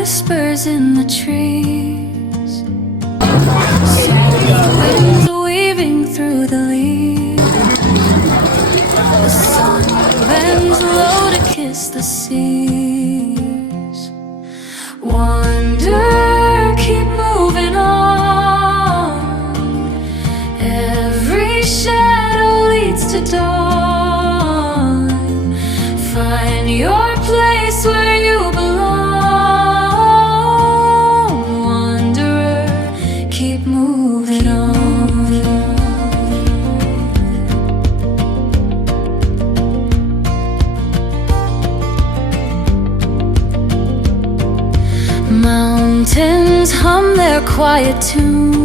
whispers in the trees, soft winds weaving through the leaves. The sun bends low to kiss the seas. Wonder, keep moving on. Every shadow leads to dawn. Find your place where you belong. Wanderer, keep moving on. Mountains hum their quiet tune.